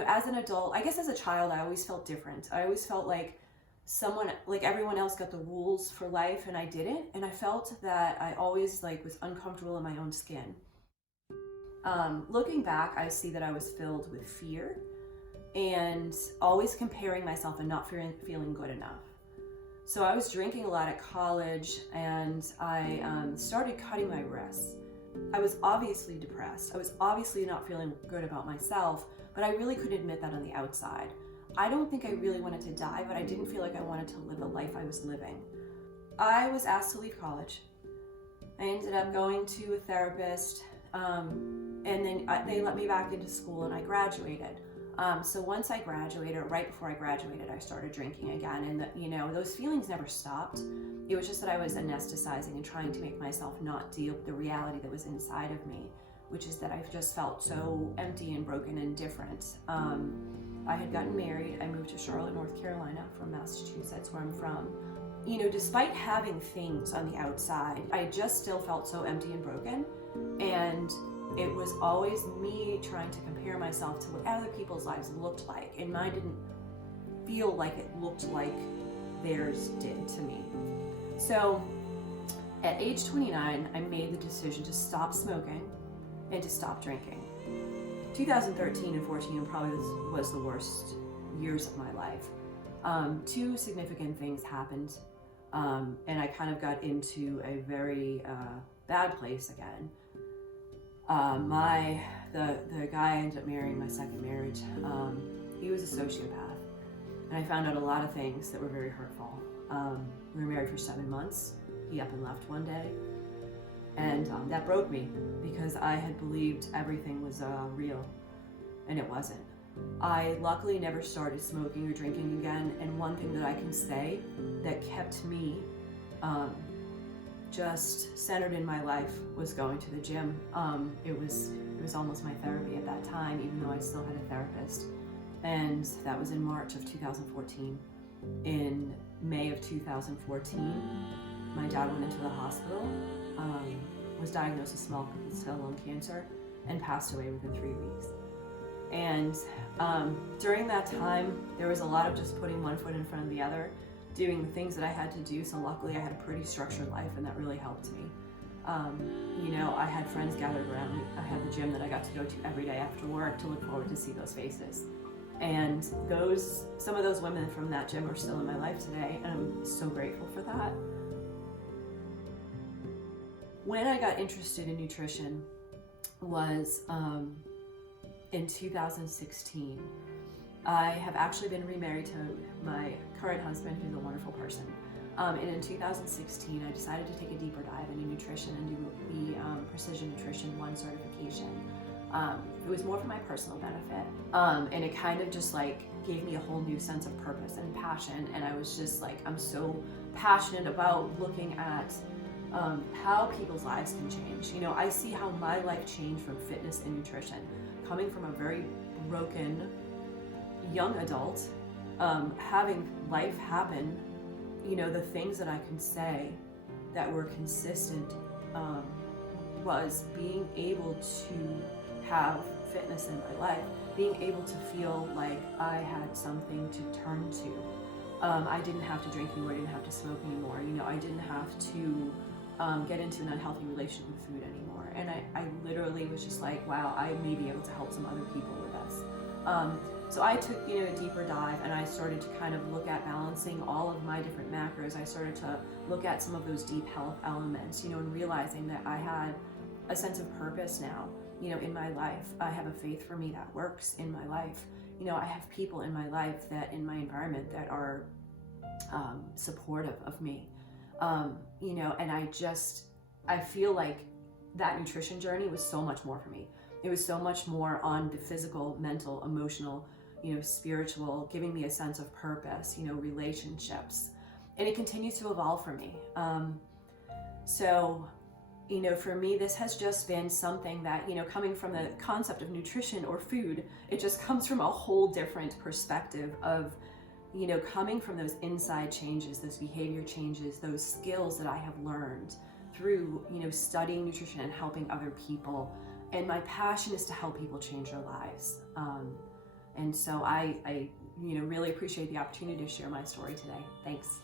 as an adult, I guess as a child, I always felt different. I always felt like like everyone else got the rules for life and I didn't. And I felt that I always like was uncomfortable in my own skin. Looking back, I see that I was filled with fear and always comparing myself and not feeling good enough. So I was drinking a lot at college, and I started cutting my wrists. I was obviously depressed. I was obviously not feeling good about myself, but I really couldn't admit that on the outside. I don't think I really wanted to die, but I didn't feel like I wanted to live the life I was living. I was asked to leave college. I ended up going to a therapist, and then they let me back into school, and I graduated. So once I graduated, or right before I graduated, I started drinking again, and those feelings never stopped. It was just that I was anesthetizing and trying to make myself not deal with the reality that was inside of me, which is that I just felt so empty and broken and different. I had gotten married. I moved to Charlotte, North Carolina from Massachusetts, where I'm from. Despite having things on the outside, I just still felt so empty and broken, and it was always me trying to compare myself to what other people's lives looked like, and mine didn't feel like it looked like theirs did to me. So at age 29, I made the decision to stop smoking and to stop drinking. 2013 and 14 probably was the worst years of my life. Two significant things happened, and I kind of got into a very bad place again. The guy I ended up marrying, my second marriage, he was a sociopath, and I found out a lot of things that were very hurtful. We were married for 7 months. He up and left one day, and that broke me because I had believed everything was real, and it wasn't. I luckily never started smoking or drinking again, and one thing that I can say that kept me just centered in my life was going to the gym. It was almost my therapy at that time, even though I still had a therapist. And that was in March of 2014. In May of 2014, my dad went into the hospital, was diagnosed with small cell lung cancer, and passed away within 3 weeks. And during that time, there was a lot of just putting one foot in front of the other, doing the things that I had to do. So luckily I had a pretty structured life, and that really helped me. I had friends gathered around me. I had the gym that I got to go to every day after work to look forward to see those faces. And some of those women from that gym are still in my life today, and I'm so grateful for that. When I got interested in nutrition was in 2016. I have actually been remarried to my current husband, who's a wonderful person. And in 2016, I decided to take a deeper dive into nutrition and do the Precision Nutrition 1 certification. It was more for my personal benefit, and it kind of just like gave me a whole new sense of purpose and passion. And I was just like, I'm so passionate about looking at how people's lives can change. I see how my life changed from fitness and nutrition, coming from a very broken young adult, having life happen. The things that I can say that were consistent was being able to have fitness in my life, being able to feel like I had something to turn to. I didn't have to drink anymore, I didn't have to smoke anymore, I didn't have to get into an unhealthy relationship with food anymore. And I literally was just like, wow, I may be able to help some other people with this. So I took, a deeper dive, and I started to kind of look at balancing all of my different macros. I started to look at some of those deep health elements, and realizing that I had a sense of purpose now, in my life. I have a faith for me that works in my life. I have people in my life that in my environment that are supportive of me. And I feel like that nutrition journey was so much more for me. It was so much more on the physical, mental, emotional, spiritual, giving me a sense of purpose, relationships. And it continues to evolve for me. So for me, this has just been something that, coming from the concept of nutrition or food, it just comes from a whole different perspective of, coming from those inside changes, those behavior changes, those skills that I have learned through, studying nutrition and helping other people. And my passion is to help people change their lives. And so I really appreciate the opportunity to share my story today. Thanks.